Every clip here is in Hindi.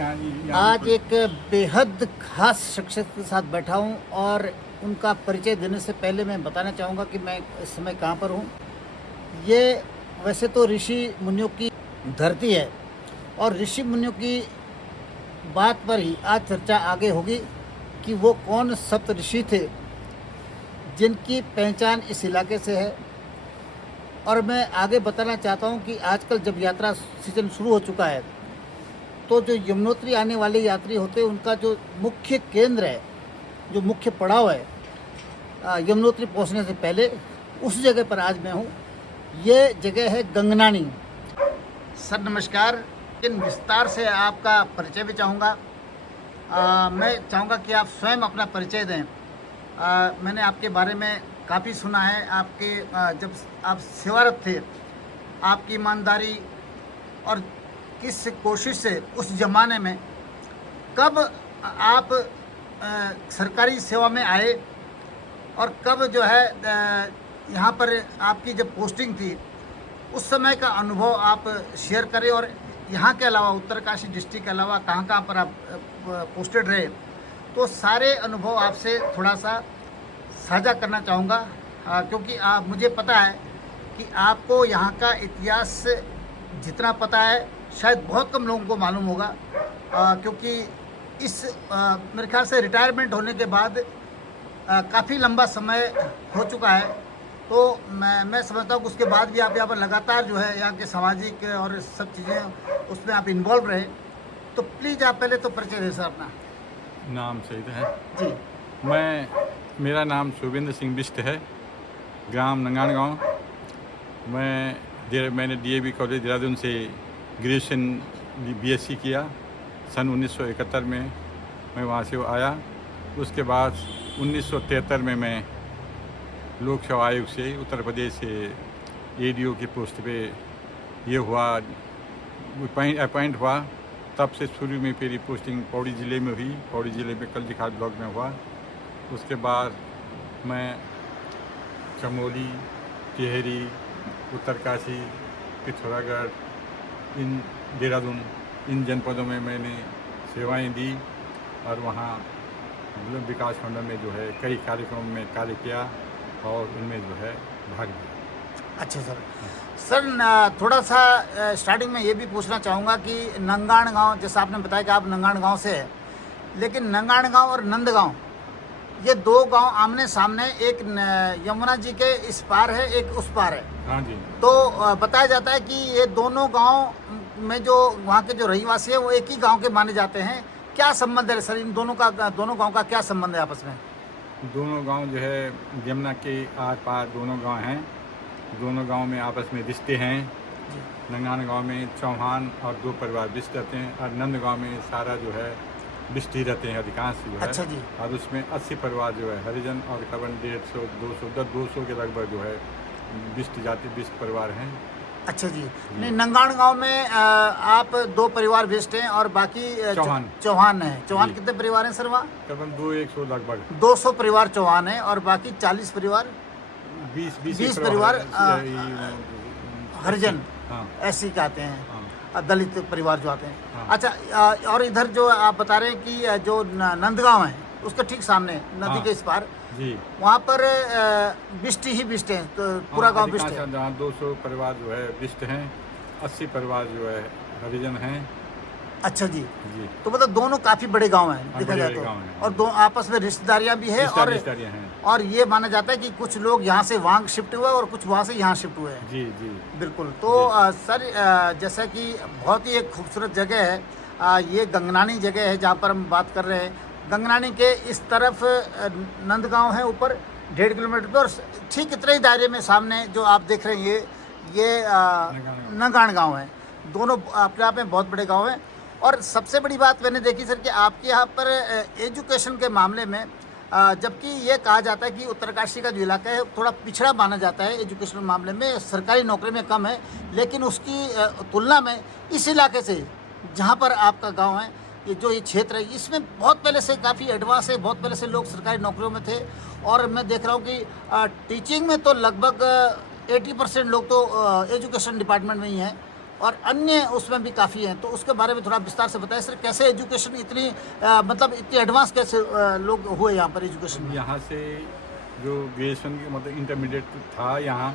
आज एक बेहद खास शख्सियत के साथ बैठा हूं और उनका परिचय देने से पहले मैं बताना चाहूँगा कि मैं इस समय कहाँ पर हूँ। ये वैसे तो ऋषि मुनियों की धरती है और ऋषि मुनियों की बात पर ही आज चर्चा आगे होगी कि वो कौन सप्त ऋषि थे जिनकी पहचान इस इलाके से है। और मैं आगे बताना चाहता हूँ कि आजकल जब यात्रा सीजन शुरू हो चुका है तो जो यमुनोत्री आने वाले यात्री होते हैं उनका जो मुख्य केंद्र है, जो मुख्य पड़ाव है यमुनोत्री पहुंचने से पहले, उस जगह पर आज मैं हूं। ये जगह है गंगनानी। सर नमस्कार। इन विस्तार से आपका परिचय भी चाहूँगा। मैं चाहूँगा कि आप स्वयं अपना परिचय दें। मैंने आपके बारे में काफ़ी सुना है। आपके जब आप सेवारत थे, आपकी ईमानदारी और किस कोशिश से उस ज़माने में कब आप सरकारी सेवा में आए और कब जो है यहाँ पर आपकी जब पोस्टिंग थी, उस समय का अनुभव आप शेयर करें। और यहाँ के अलावा उत्तरकाशी डिस्ट्रिक्ट के अलावा कहाँ पर आप पोस्टेड रहे, तो सारे अनुभव आपसे थोड़ा सा साझा करना चाहूँगा। क्योंकि मुझे पता है कि आपको यहाँ का इतिहास जितना पता है शायद बहुत कम लोगों को मालूम होगा। क्योंकि इस मेरे ख्याल से रिटायरमेंट होने के बाद काफ़ी लंबा समय हो चुका है। तो मैं समझता हूँ कि उसके बाद भी आप यहाँ पर लगातार जो है यहाँ के सामाजिक और सब चीज़ें उसमें आप इन्वॉल्व रहे। तो प्लीज़ आप पहले तो परिचय दें सर अपना। नाम सही है जी। मेरा नाम शुभेंद्र सिंह बिष्ट है, ग्राम नंगानगांव। मैंने डीएवी कॉलेज देहरादून से ग्रेजुएशन बीएससी किया सन 1971 में। मैं वहाँ से आया। उसके बाद 1973 में मैं लोक सेवा आयोग से उत्तर प्रदेश से एडीओ की पोस्ट पे ये हुआ, अपॉइंट हुआ। तब से शुरू में मेरी पोस्टिंग पौड़ी ज़िले में हुई। पौड़ी ज़िले में कल्जीखाट ब्लॉक में हुआ। उसके बाद मैं चमोली, टिहरी, उत्तरकाशी, पिथौरागढ़, इन देहरादून, इन जनपदों में मैंने सेवाएं दी और वहाँ विकास खंड में जो है कई कार्यक्रमों में कार्य किया और उनमें जो है भाग लिया। अच्छा सर, थोड़ा सा स्टार्टिंग में ये भी पूछना चाहूँगा कि नंगाण गांव, जैसा आपने बताया कि आप नंगाण गांव से है, लेकिन नंगाण गांव और नंदगांव ये दो गांव आमने सामने, एक यमुना जी के इस पार है, एक उस पार है। हाँ जी। तो बताया जाता है कि ये दोनों गांव में जो वहाँ के जो रहीवासी है वो एक ही गांव के माने जाते हैं। क्या संबंध है सर इन दोनों गांव का क्या संबंध है आपस में? दोनों गांव जो है यमुना के आर पार दोनों गांव हैं। दोनों गांव में आपस में रिश्ते हैं। नंगान गांव में चौहान और 2 परिवार बिष्ट रहते हैं और नंद गांव में सारा जो है बिष्ट ही रहते हैं अधिकांश जो है। अच्छा जी। और उसमें 80 परिवार जो है हरिजन और करीबन 150, 200 के लगभग जो है बिष्ट जाति बिष्ट परिवार हैं। अच्छा जी। नहीं, नंगाण गांव में आप 2 परिवार बिष्ट हैं और बाकी चौहान हैं। चौहान कितने परिवार हैं सर वहाँ? करीबन 200 लगभग 200 परिवार चौहान है और बाकी 40 परिवार 20 परिवार हरिजन हाँ। ऐसे कहते हैं। दलित परिवार जो आते हैं। हाँ। अच्छा, और इधर जो आप बता रहे हैं कि जो नंदगांव है उसके ठीक सामने नदी हाँ। के इस पार जी, वहाँ पर बिष्ट ही बिष्ट है, तो पूरा गांव बिष्ट है। 200 परिवार जो है बिष्ट हैं, 80 परिवार जो है हरिजन हैं। अच्छा जी। जी, तो मतलब दोनों काफी बड़े गांव हैं देखा जाए तो, और दो आपस में रिश्तेदारियां भी है। और ये माना जाता है कि कुछ लोग यहाँ से वहाँ शिफ्ट हुए और कुछ वहाँ से यहाँ शिफ्ट हुए हैं। जी जी बिल्कुल। तो सर जैसा कि बहुत ही एक खूबसूरत जगह है, ये गंगनानी जगह है जहाँ पर हम बात कर रहे हैं। गंगनानी के इस तरफ नंदगांव है ऊपर 1.5 किलोमीटर पर, और ठीक इतने ही दायरे में सामने जो आप देख रहे हैं ये नंगाण गाँव है। दोनों अपने आप में बहुत बड़े गाँव हैं। और सबसे बड़ी बात मैंने देखी सर कि आपके यहाँ पर एजुकेशन के मामले में, जबकि ये कहा जाता है कि उत्तरकाशी का जो इलाका है थोड़ा पिछड़ा माना जाता है एजुकेशन मामले में, सरकारी नौकरी में कम है, लेकिन उसकी तुलना में इस इलाके से जहाँ पर आपका गांव है, ये क्षेत्र है, इसमें बहुत पहले से काफ़ी एडवांस है। बहुत पहले से लोग सरकारी नौकरियों में थे। और मैं देख रहा हूँ कि टीचिंग में तो लगभग 80% लोग तो एजुकेशन डिपार्टमेंट में ही हैं। और अन्य उसमें भी काफ़ी हैं, तो उसके बारे में थोड़ा विस्तार से बताएं सर, कैसे एजुकेशन इतनी मतलब इतनी एडवांस कैसे लोग हुए यहाँ पर एजुकेशन में? यहाँ से जो ग्रेजुएशन की मतलब इंटरमीडिएट था यहाँ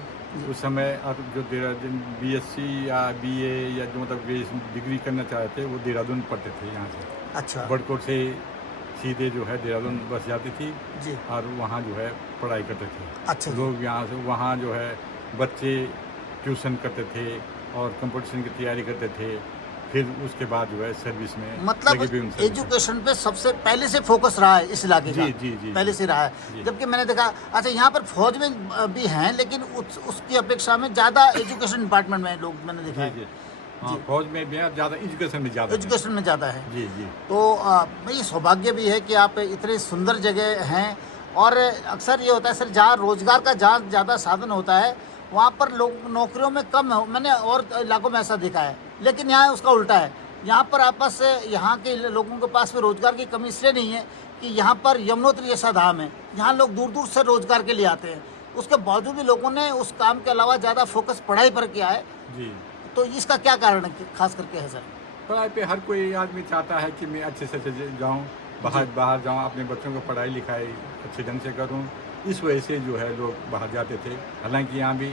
उस समय, और जो देहरादून बीएससी या बीए या जो मतलब ग्रेजुएशन डिग्री करना चाहते थे वो देहरादून पढ़ते थे यहाँ से। अच्छा बड़कोट से सीधे जो है देहरादून बस जाती थी जी। और वहाँ जो है पढ़ाई करते थे। अच्छा जी। लोग यहाँ से वहाँ जो है बच्चे ट्यूशन करते थे और कंपटीशन की तैयारी करते थे, फिर उसके बाद जो है सर्विस में लगे मतलब भी उन सर्विस में। एजुकेशन पे सबसे पहले से फोकस रहा है इस इलाके का, जी जी जी पहले से रहा है। जी। जबकि मैंने देखा, अच्छा यहाँ पर फौज में भी हैं, लेकिन उसकी अपेक्षा में ज़्यादा एजुकेशन डिपार्टमेंट में लोग मैंने देखा जी है। जी हाँ, फौज में भी है ज़्यादा, एजुकेशन में ज़्यादा है। एजुकेशन में ज़्यादा है। जी जी तो भाई सौभाग्य भी है कि आप इतनी सुंदर जगह हैं, और अक्सर ये होता है सर, जहाँ रोजगार का जहाँ ज़्यादा साधन होता है वहाँ पर लोग नौकरियों में कम है, मैंने और इलाकों में ऐसा देखा है। लेकिन यहाँ उसका उल्टा है, यहाँ पर आपस से यहाँ के लोगों के पास में रोजगार की कमी इसलिए नहीं है कि यहाँ पर यमुनोत्री जैसा धाम है, यहाँ लोग दूर दूर से रोजगार के लिए आते हैं। उसके बावजूद भी लोगों ने उस काम के अलावा ज़्यादा फोकस पढ़ाई पर किया है। जी। तो इसका क्या कारण है खास करके है सर? पढ़ाई पे हर कोई आदमी चाहता है कि मैं अच्छे से जाऊँ, बाहर जाऊँ, अपने बच्चों को पढ़ाई लिखाई अच्छे ढंग से करूँ। इस वजह से जो है लोग बाहर जाते थे। हालांकि यहाँ भी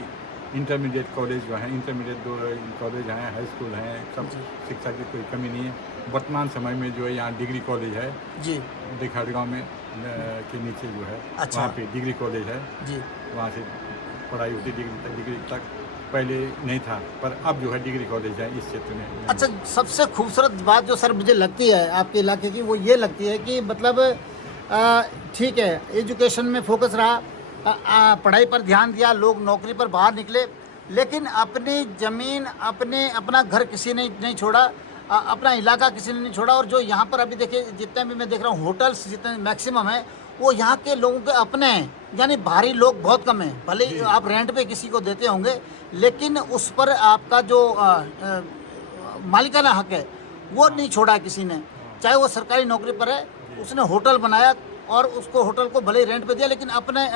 इंटरमीडिएट कॉलेज जो हैं, इंटरमीडिएट 2 कॉलेज हैं, हाई स्कूल हैं, सब शिक्षा की कोई कमी नहीं है। वर्तमान समय में जो है यहाँ डिग्री कॉलेज है जी। देखाड़ में के नीचे जो है, अच्छा। वहाँ पे डिग्री कॉलेज है जी। वहाँ से पढ़ाई होती डिग्री तक। पहले नहीं था, पर अब जो है डिग्री कॉलेज है इस क्षेत्र में। अच्छा, सबसे खूबसूरत बात जो सर मुझे लगती है आपके इलाके की, वो ये लगती है कि मतलब ठीक है, एजुकेशन में फोकस रहा, पढ़ाई पर ध्यान दिया, लोग नौकरी पर बाहर निकले, लेकिन अपनी ज़मीन अपना घर किसी ने नहीं छोड़ा, अपना इलाका किसी ने नहीं छोड़ा। और जो यहाँ पर अभी देखिए, जितने भी मैं देख रहा हूँ होटल्स जितने मैक्सिमम है, वो यहाँ के लोगों के अपने हैं, यानी बाहरी लोग बहुत कम हैं। भले ही आप रेंट पे किसी को देते होंगे, लेकिन उस पर आपका जो मालिकाना हक है वो नहीं छोड़ा किसी ने, चाहे वो सरकारी नौकरी पर है। उसने होटल बनाया और उसको होटल को भले ही रेंट पे दिया, लेकिन अपने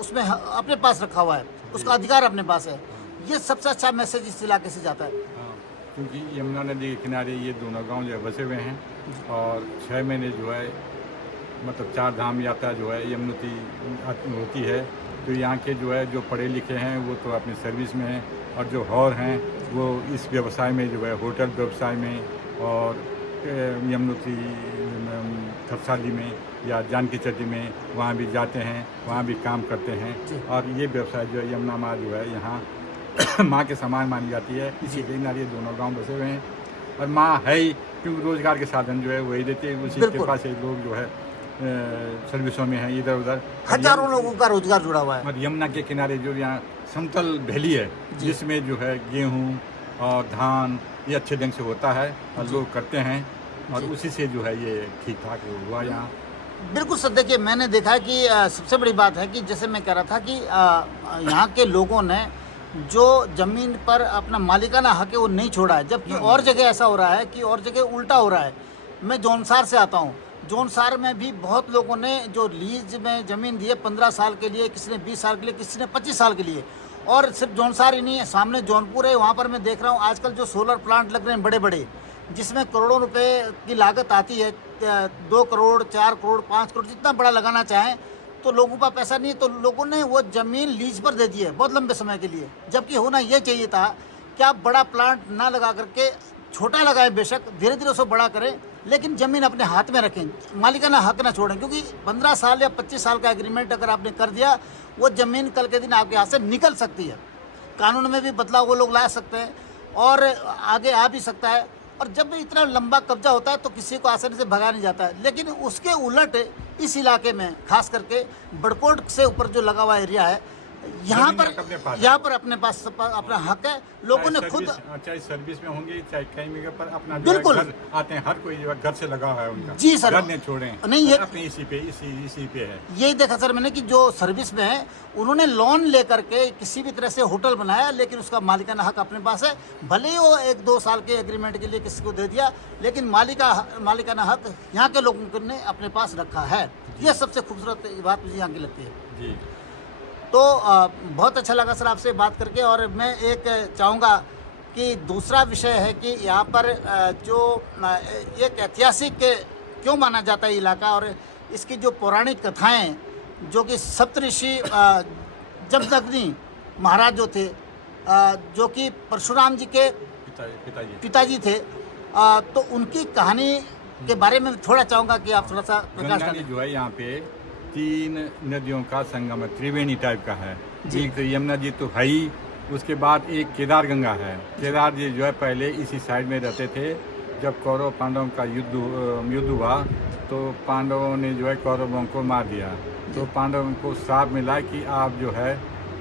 उसमें अपने पास रखा हुआ है, उसका अधिकार अपने पास है। ये सबसे अच्छा मैसेज इस इलाके से जाता है। हाँ, क्योंकि यमुना नदी के किनारे ये दोनों गांव जो है बसे हुए हैं, और 6 महीने जो है मतलब 4 धाम यात्रा जो है यमुनोत्री होती है। तो यहाँ के जो है जो पढ़े लिखे हैं वो तो अपनी सर्विस में हैं, और जो और हैं वो इस व्यवसाय में जो है होटल व्यवसाय में और यमुनोत्री खरसाली में या जानकी चट्टी में वहाँ भी जाते हैं, वहाँ भी काम करते हैं। और ये व्यवसाय जो है यमुना माँ जो है यहाँ माँ के समान मानी जाती है। इसी के किनारे दोनों गांव बसे हुए हैं, और माँ है ही, क्योंकि रोजगार के साधन जो है वही देते हैं। उसी के पास एक लोग जो है सर्विसों में हैं इधर उधर, हजारों लोगों का रोजगार जुड़ा हुआ है। और यमुना के किनारे जो यहाँ समतल वैली है, जिसमें जो है गेहूँ और धान ये अच्छे ढंग से होता है और लोग करते हैं, और उसी से जो है ये ठीक ठाक हुआ यहाँ। बिल्कुल सर, देखिए मैंने देखा है कि सबसे बड़ी बात है कि जैसे मैं कह रहा था कि यहाँ के लोगों ने जो ज़मीन पर अपना मालिकाना हक है वो नहीं छोड़ा है, जबकि और जगह ऐसा हो रहा है कि और जगह उल्टा हो रहा है। मैं जौनसार से आता हूँ, जौनसार में भी बहुत लोगों ने जो लीज में ज़मीन दी है 15 साल के लिए, किसी ने 20 साल के लिए, किसी ने 25 साल के लिए। और सिर्फ जौनसार ही नहीं है, सामने जौनपुर है, वहाँ पर मैं देख रहा हूँ आजकल जो सोलर प्लांट लग रहे हैं बड़े बड़े, जिसमें करोड़ों रुपए की लागत आती है, 2 करोड़ 4 करोड़ 5 करोड़ जितना बड़ा लगाना चाहें, तो लोगों का पैसा नहीं है, तो लोगों ने वो ज़मीन लीज पर दे दी है बहुत लंबे समय के लिए। जबकि होना ये चाहिए था कि आप बड़ा प्लांट ना लगा करके छोटा लगाएं, बेशक धीरे धीरे उसको बड़ा करें, लेकिन ज़मीन अपने हाथ में रखें, मालिकाना हक ना छोड़ें। क्योंकि 15 साल या 25 साल का एग्रीमेंट अगर आपने कर दिया, वो ज़मीन कल के दिन आपके हाथ से निकल सकती है। कानून में भी बदलाव वो लोग ला सकते हैं और आगे आ भी सकता है। और जब भी इतना लंबा कब्जा होता है तो किसी को आसानी से भगा नहीं जाता है। लेकिन उसके उलट इस इलाके में खास करके बड़कोट से ऊपर जो लगा हुआ एरिया है, यहाँ पर अपने पास अपना हक है। लोगों ने खुद, चाहे सर्विस में होंगे चाहे कहीं भी, पर अपना बिल्कुल घर आते हैं, हर कोई जो है घर से लगा हुआ है उनका। जी सर, घर नहीं छोड़े नहीं ये अपने इसी पे है। यही देखा सर मैंने कि जो सर्विस में है उन्होंने लोन लेकर के किसी भी तरह से होटल बनाया, लेकिन उसका मालिकाना हक अपने पास है। भले ही वो 1-2 साल के एग्रीमेंट के लिए किसी को दे दिया, लेकिन मालिकाना हक यहाँ के लोगों ने अपने पास रखा है। ये सबसे खूबसूरत बात मुझे यहाँ की लगती है जी। तो बहुत अच्छा लगा सर आपसे बात करके। और मैं एक चाहूँगा कि दूसरा विषय है कि यहाँ पर जो एक ऐतिहासिक क्यों माना जाता है इलाका, और इसकी जो पौराणिक कथाएं, जो कि सप्तऋषि जमदग्नि महाराज जो थे, जो कि परशुराम जी के पिताजी थे, तो उनकी कहानी के बारे में थोड़ा चाहूँगा कि आप थोड़ा सा प्रकाश डालें। जो है यहाँ पे 3 नदियों का संगम है, त्रिवेणी टाइप का है। एक तो यमुना जी तो है ही, उसके बाद एक केदार गंगा है। केदार जी जो है पहले इसी साइड में रहते थे। जब कौरव पांडवों का युद्ध हुआ तो पांडवों ने जो है कौरवों को मार दिया, तो पांडवों को श्राप मिला कि आप जो है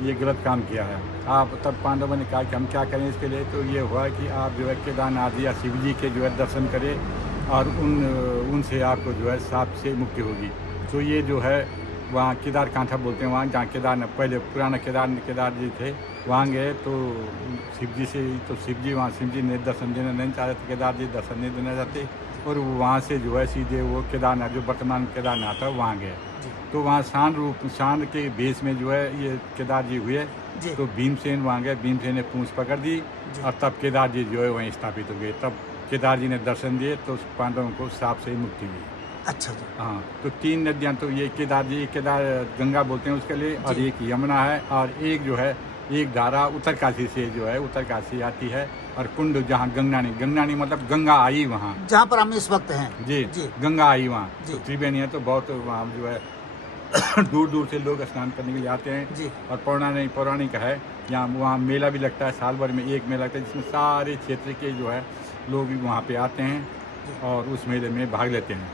ये गलत काम किया है। आप तब पांडवों ने कहा कि हम क्या करें इसके लिए, तो ये हुआ कि आप जो है केदारनाथ या शिव जी के जो है दर्शन करें और उनसे आपको जो है श्राप से मुक्ति होगी। तो ये जो है वहाँ केदार कांठा बोलते हैं, वहाँ जहाँ केदार पहले पुराना केदार जी थे, वहाँ गए तो शिव जी से, तो शिव जी ने दर्शन देना नहीं चाहते थे, केदार जी दर्शन नहीं देना चाहते, और वहाँ से जो है सीधे वो केदारनाथ जो वर्तमान केदारनाथ है वहाँ गए। तो वहाँ सांड के भेष में जो है ये केदार जी हुए। तो भीमसेन वहाँ गए, भीमसेन ने पूंछ पकड़ दी और तब केदार जी जो है वहीं स्थापित हो गए। तब केदार जी ने दर्शन दिए तो पांडवों को श्राप से मुक्ति हुई। अच्छा जी। हाँ, तो 3 नदियाँ तो ये केदार गंगा बोलते हैं उसके लिए, और एक यमुना है, और एक जो है एक धारा उत्तरकाशी से जो है उत्तरकाशी आती है, और कुंड जहाँ गंगनानी मतलब गंगा आई वहाँ, जहाँ पर हम इस वक्त हैं। जी गंगा आई वहाँ। तो त्रिवेणी है तो बहुत वहाँ जो है दूर दूर से लोग स्नान करने के लिए आते हैं जी। और पौराणिक है, यहाँ वहाँ मेला भी लगता है, साल भर में एक मेला लगता है जिसमें सारे क्षेत्र के जो है लोग वहाँ पे आते हैं और उस मेले में भाग लेते हैं।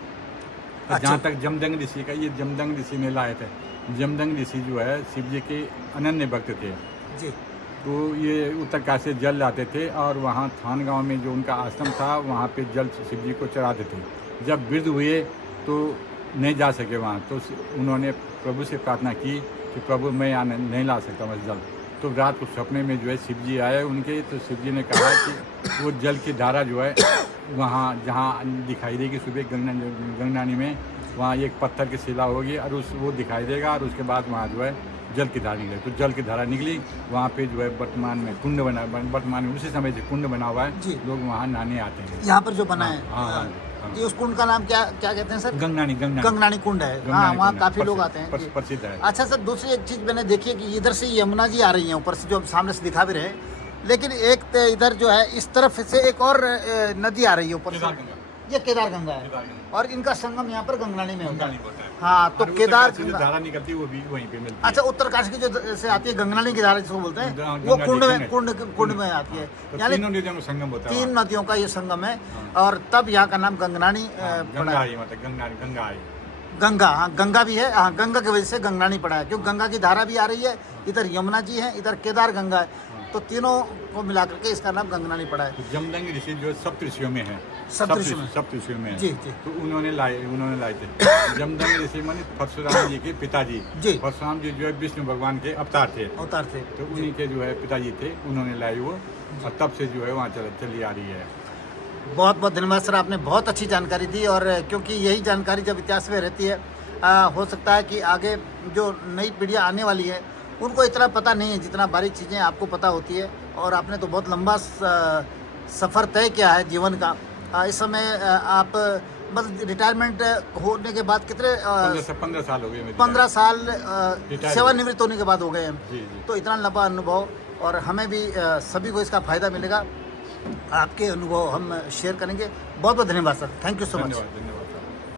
अच्छा। जहाँ तक जमदग्नि ऋषि का, ये जमदग्नि ऋषि मेला आए थे। जमदग्नि ऋषि जो है शिव जी के अनन्य भक्त थे जी। तो ये उत्तरकाशी से जल लाते थे और वहाँ थान गांव में जो उनका आश्रम था वहाँ पे जल शिव जी को चढ़ाते थे। जब वृद्ध हुए तो नहीं जा सके वहाँ, तो उन्होंने प्रभु से प्रार्थना की कि प्रभु मैं यहाँ नहीं ला सकता मैं जल। तो रात को सपने में जो है शिव जी आए उनके, तो शिव जी ने कहा कि वो जल की धारा जो है वहाँ जहाँ दिखाई देगी सुबह गंगनानी में, वहाँ एक पत्थर की शिला होगी और वो दिखाई देगा, और उसके बाद वहाँ जो है जल की धारा निकली। तो जल की धारा निकली, वहाँ पे जो है वर्तमान में कुंड बना, वर्तमान में उसी समय से कुंड बना हुआ है, लोग वहाँ नहाने आते हैं। यहाँ पर जो बना है हाँ, जी, उस कुंड का नाम क्या कहते हैं सर? गंगनानी कुंड है। हाँ, वहाँ काफी लोग आते हैं, प्रसिद्ध है। अच्छा सर, दूसरी एक चीज मैंने देखी है कि इधर से यमुना जी आ रही है ऊपर से, जो सामने से दिखा भी रहे, लेकिन एक इधर जो है इस तरफ से एक और नदी आ रही है ऊपर से, ये केदार गंगा है, और इनका संगम यहाँ पर गंगनानी में होता है। हाँ, तो केदार धारा निकलती है वो भी वहीं पे मिलती है। अच्छा, उत्तरकाशी की जो से आती है गंगनानी की धारा जिसको बोलते हैं, वो कुंड में आती है। यानी 3 नदियों का संगम होता है, 3 नदियों का ये संगम है, और तब यहाँ का नाम गंगनानी पड़ा है। गंगा, हाँ गंगा भी है, हाँ गंगा की वजह से गंगनानी पड़ा है, क्योंकि गंगा की धारा भी आ रही है, इधर यमुना जी है, इधर केदार गंगा है, तो तीनों को मिलाकर के इसका नाम गंगनानी पड़ा है। जमदग्नि ऋषि जो सप्तऋषियों में है, सप्तऋषियों में जी। तो उन्होंने लाए थे। जमदग्नि ऋषि माने परशुराम जी के पिताजी जी। परशुराम जी जो है विष्णु भगवान के अवतार थे, तो उन्हीं के जो है पिताजी थे, उन्होंने लाई वो, और तब से जो है वहाँ चली आ रही है। बहुत बहुत धन्यवाद सर, आपने बहुत अच्छी जानकारी दी, और क्योंकि यही जानकारी जब इतिहास में रहती है, हो सकता है कि आगे जो नई पीढ़ियाँ आने वाली है उनको इतना पता नहीं है जितना बारीक चीज़ें आपको पता होती है, और आपने तो बहुत लंबा सफ़र तय किया है जीवन का। इस समय आप मतलब रिटायरमेंट होने के बाद कितने 15 साल हो गए, 15 साल सेवानिवृत्त होने के बाद हो गए हैं। तो इतना लंबा अनुभव, और हमें भी सभी को इसका फ़ायदा मिलेगा, आपके अनुभव हम शेयर करेंगे। बहुत बहुत धन्यवाद sir, thank you so much.